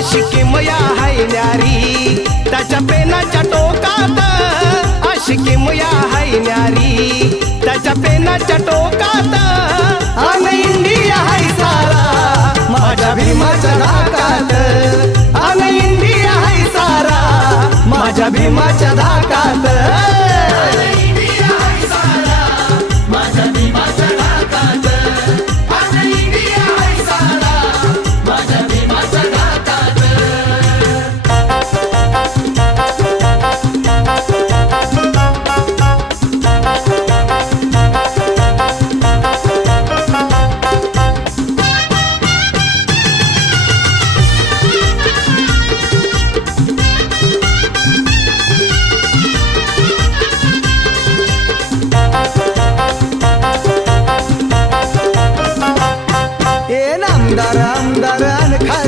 आशिकी मया हाय न्यारी त्याच्या पेनाच्या टोकात, आशिकी मया हाय न्यारी त्याच्या पेनाच्या टोकात. अन इंडिया हाय सारा माझ्या भीमाच्या नाकात, अन इंडिया हाय सारा माझ्या भीमाच्या